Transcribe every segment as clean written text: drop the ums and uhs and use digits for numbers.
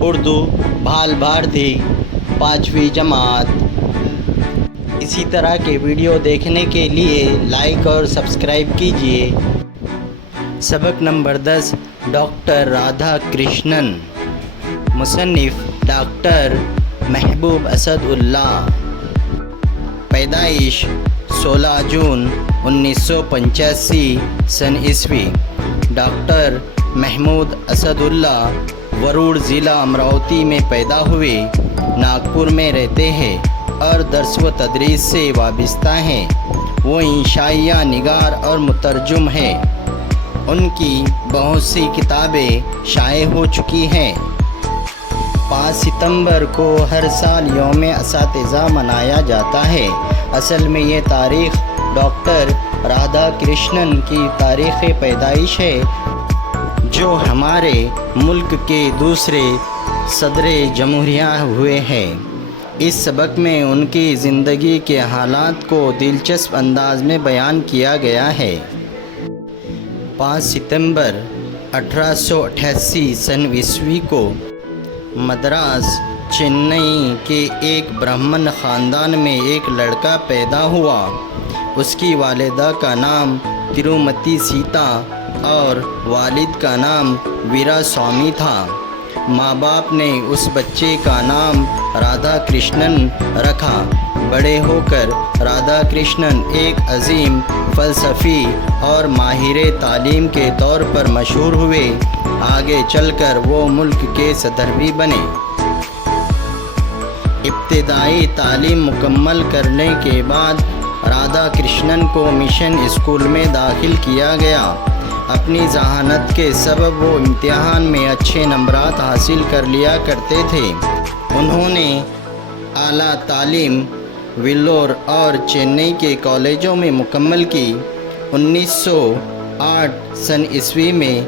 اردو بھال بھارتی 5ویں جماعت۔ اسی طرح کے ویڈیو دیکھنے کے لیے لائک اور سبسکرائب کیجیے۔ سبق نمبر 10 ڈاکٹر رادھا کرشنن۔ مصنف ڈاکٹر محبوب اسد اللہ۔ پیدائش 16 جون 1985 سن عیسوی۔ ڈاکٹر محمود اسد اللہ وروڑ ضلع امراوتی میں پیدا ہوئے، ناگپور میں رہتے ہیں اور درس و تدریس سے وابستہ ہیں۔ وہ انشائیہ نگار اور مترجم ہیں۔ ان کی بہت سی کتابیں شائع ہو چکی ہیں۔ 5 ستمبر کو ہر سال یوم اساتذہ منایا جاتا ہے۔ اصل میں یہ تاریخ ڈاکٹر رادھا کرشنن کی تاریخ پیدائش ہے، جو ہمارے ملک کے دوسرے صدر جمہوریہ ہوئے ہیں۔ اس سبق میں ان کی زندگی کے حالات کو دلچسپ انداز میں بیان کیا گیا ہے۔ 5 ستمبر 1888 سن عیسوی کو مدراس چنئی کے ایک برہمن خاندان میں ایک لڑکا پیدا ہوا۔ اس کی والدہ کا نام ترومتی سیتا اور والد کا نام ویرا سوامی تھا۔ ماں باپ نے اس بچے کا نام رادھا کرشنن رکھا۔ بڑے ہو کر رادھا کرشنن ایک عظیم فلسفی اور ماہر تعلیم کے طور پر مشہور ہوئے۔ آگے چل کر وہ ملک کے صدر بھی بنے۔ ابتدائی تعلیم مکمل کرنے کے بعد رادھا کرشنن کو مشن اسکول میں داخل کیا گیا۔ اپنی ذہانت کے سبب وہ امتحان میں اچھے نمبرات حاصل کر لیا کرتے تھے۔ انہوں نے اعلیٰ تعلیم ویلور اور چنئی کے کالجوں میں مکمل کی۔ 1908 سن عیسوی میں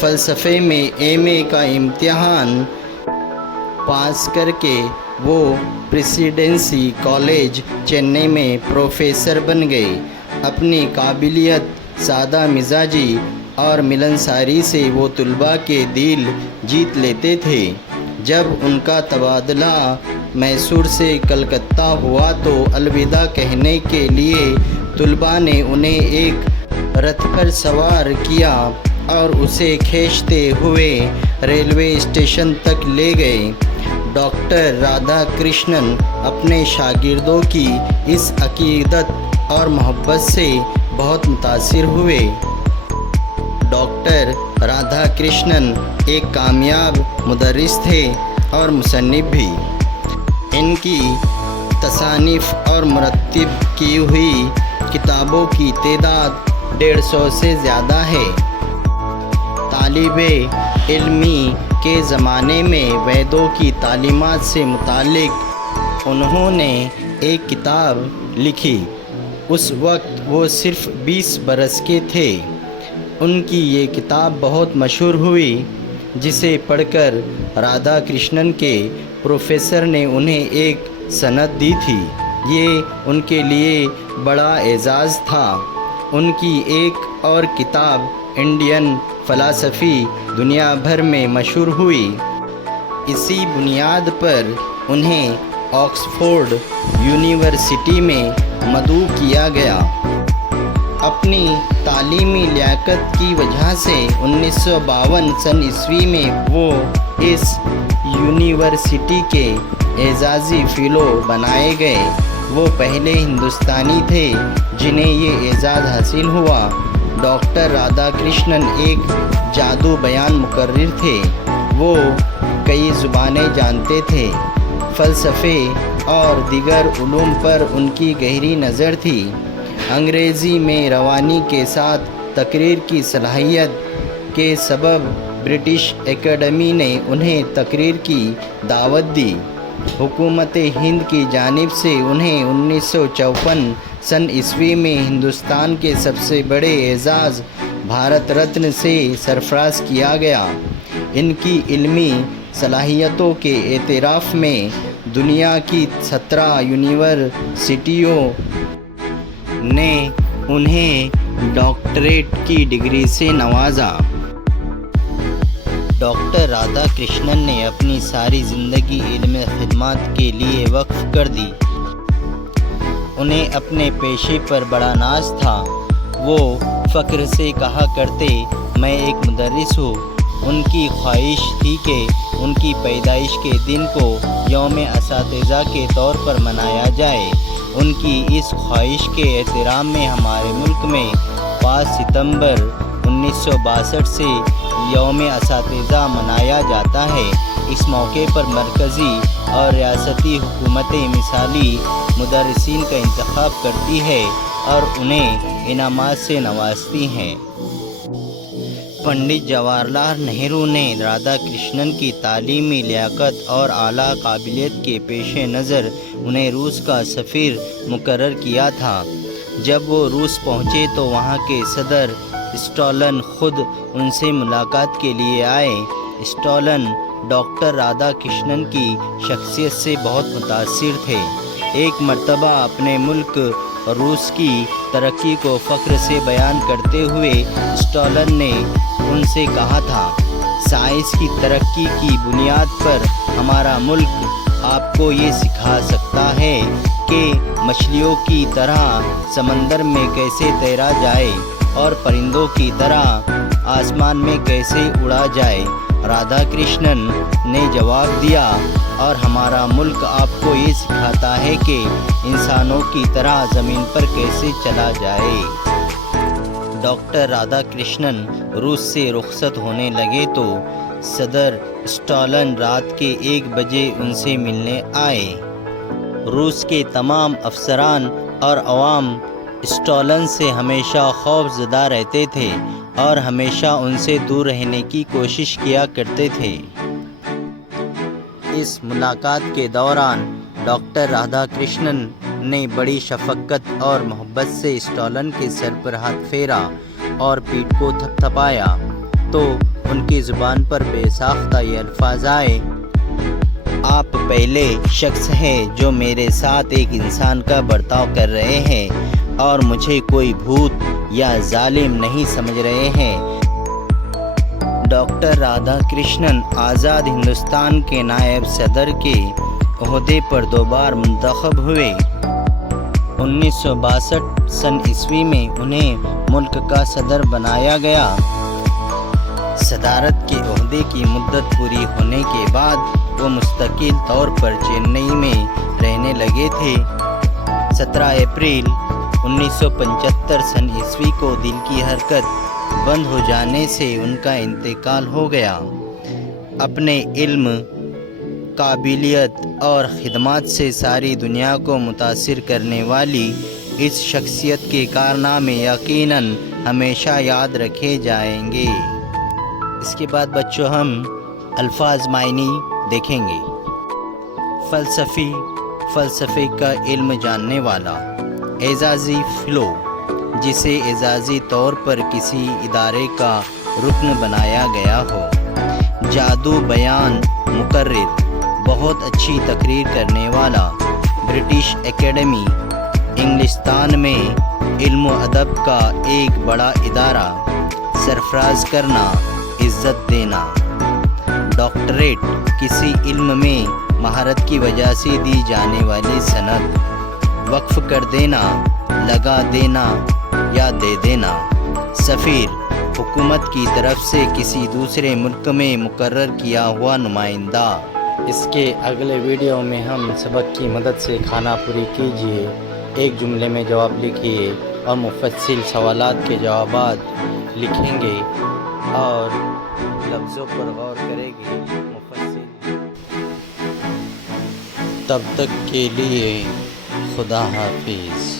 فلسفے میں ایم.اے کا امتحان پاس کر کے وہ پریسیڈنسی کالج چنئی میں پروفیسر بن گئے۔ اپنی قابلیت، سادہ مزاجی اور ملنساری سے وہ طلباء کے دل جیت لیتے تھے۔ جب ان کا تبادلہ میسور سے کلکتہ ہوا تو الوداع کہنے کے لیے طلباء نے انہیں ایک رتھ پر سوار کیا اور اسے کھینچتے ہوئے ریلوے اسٹیشن تک لے گئے۔ ڈاکٹر رادھا کرشنن اپنے شاگردوں کی اس عقیدت اور محبت سے بہت متاثر ہوئے۔ ڈاکٹر رادھا کرشنن ایک کامیاب مدرس تھے اور مصنف بھی۔ ان کی تصانیف اور مرتب کی ہوئی کتابوں کی تعداد 150 سے زیادہ ہے۔ طالب علمی کے زمانے میں ویدوں کی تعلیمات سے متعلق انہوں نے ایک کتاب لکھی۔ اس وقت وہ صرف 20 برس کے تھے۔ ان کی یہ کتاب بہت مشہور ہوئی، جسے پڑھ کر رادھا کرشنن کے پروفیسر نے انہیں ایک سند دی تھی۔ یہ ان کے لیے بڑا اعزاز تھا۔ ان کی ایک اور کتاب انڈین فلسفی دنیا بھر میں مشہور ہوئی۔ اسی بنیاد پر انہیں آکسفورڈ یونیورسٹی میں مدعو کیا گیا۔ اپنی تعلیمی لیاقت کی وجہ سے 1952 سن عیسوی میں وہ اس یونیورسٹی کے اعزازی فیلو بنائے گئے۔ وہ پہلے ہندوستانی تھے جنہیں یہ اعزاز حاصل ہوا۔ ڈاکٹر رادھا کرشنن ایک جادو بیان مقرر تھے۔ وہ کئی زبانیں جانتے تھے۔ فلسفے اور دیگر علوم پر ان کی گہری نظر تھی۔ انگریزی میں روانی کے ساتھ تقریر کی صلاحیت کے سبب برٹش اکیڈمی نے انہیں تقریر کی دعوت دی۔ حکومت ہند کی جانب سے انہیں 1954 سن عیسوی میں ہندوستان کے سب سے بڑے اعزاز بھارت رتن سے سرفراز کیا گیا۔ ان کی علمی صلاحیتوں کے اعتراف میں دنیا کی 17 یونیورسٹیوں نے انہیں ڈاکٹریٹ کی ڈگری سے نوازا۔ ڈاکٹر رادھا کرشنن نے اپنی ساری زندگی علم خدمات کے لیے وقف کر دی۔ انہیں اپنے پیشے پر بڑا ناز تھا۔ وہ فخر سے کہا کرتے، میں ایک مدرس ہوں۔ ان کی خواہش تھی کہ ان کی پیدائش کے دن کو یوم اساتذہ کے طور پر منایا جائے۔ ان کی اس خواہش کے احترام میں ہمارے ملک میں 5 ستمبر 1962 سے یوم اساتذہ منایا جاتا ہے۔ اس موقع پر مرکزی اور ریاستی حکومتیں مثالی مدرسین کا انتخاب کرتی ہے اور انہیں انعامات سے نوازتی ہیں۔ پنڈت جواہر لال نہرو نے رادھا کرشنن کی تعلیمی لیاقت اور اعلیٰ قابلیت کے پیش نظر انہیں روس کا سفیر مقرر کیا تھا۔ جب وہ روس پہنچے تو وہاں کے صدر اسٹالن خود ان سے ملاقات کے لیے آئے۔ اسٹالن ڈاکٹر رادھا کرشنن کی شخصیت سے بہت متاثر تھے۔ ایک مرتبہ اپنے ملک روس کی ترقی کو فخر سے بیان کرتے ہوئے اسٹالن نے ان سے کہا تھا، سائنس کی ترقی کی بنیاد پر ہمارا ملک آپ کو یہ سکھا سکتا ہے کہ مچھلیوں کی طرح سمندر میں کیسے تیرا جائے اور پرندوں کی طرح آسمان میں کیسے اڑا جائے۔ رادھا کرشنن نے جواب دیا، اور ہمارا ملک آپ کو یہ سکھاتا ہے کہ انسانوں کی طرح زمین پر کیسے چلا جائے۔ ڈاکٹر رادھا کرشنن روس سے رخصت ہونے لگے تو صدر اسٹالن رات کے 1 بجے ان سے ملنے آئے۔ روس کے تمام افسران اور عوام اسٹالن سے ہمیشہ خوف زدہ رہتے تھے اور ہمیشہ ان سے دور رہنے کی کوشش کیا کرتے تھے۔ اس ملاقات کے دوران ڈاکٹر رادھا کرشنن نے بڑی شفقت اور محبت سے اسٹالن کے سر پر ہاتھ پھیرا اور پیٹھ کو تھپتھپایا تو ان کی زبان پر بے ساختہ یہ الفاظ آئے، آپ پہلے شخص ہیں جو میرے ساتھ ایک انسان کا برتاؤ کر رہے ہیں اور مجھے کوئی بھوت یا ظالم نہیں سمجھ رہے ہیں۔ ڈاکٹر رادھا کرشنن آزاد ہندوستان کے نائب صدر کے عہدے پر 2 بار منتخب ہوئے۔ 1962 عیسوی میں انہیں ملک کا صدر بنایا گیا۔ صدارت کے عہدے کی مدت پوری ہونے کے بعد وہ مستقل طور پر چنئی میں رہنے لگے تھے۔ 17 اپریل 1975 عیسوی کو دل کی حرکت بند ہو جانے سے ان کا انتقال ہو گیا۔ اپنے علم، قابلیت اور خدمات سے ساری دنیا کو متاثر کرنے والی اس شخصیت کے کارنامے یقیناً ہمیشہ یاد رکھے جائیں گے۔ اس کے بعد بچوں ہم الفاظ معنی دیکھیں گے۔ فلسفے کا علم جاننے والا، اعزازی فیلو، جسے اعزازی طور پر کسی ادارے کا رکن بنایا گیا ہو۔ جادو بیان مقرر، بہت اچھی تقریر کرنے والا، برٹش اکیڈمی، انگلستان میں علم و ادب کا ایک بڑا ادارہ، سرفراز کرنا، عزت دینا۔ ڈاکٹریٹ، کسی علم میں مہارت کی وجہ سے دی جانے والی سند، وقف کر دینا، لگا دینا یا دے دینا۔ سفیر، حکومت کی طرف سے کسی دوسرے ملک میں مقرر کیا ہوا نمائندہ۔ اس کے اگلے ویڈیو میں ہم سبق کی مدد سے کھانا پوری کیجیے، ایک جملے میں جواب لکھیے اور مفصل سوالات کے جوابات لکھیں گے اور لفظوں پر غور کریں گے مفصل۔ تب تک کے لیے خدا حافظ۔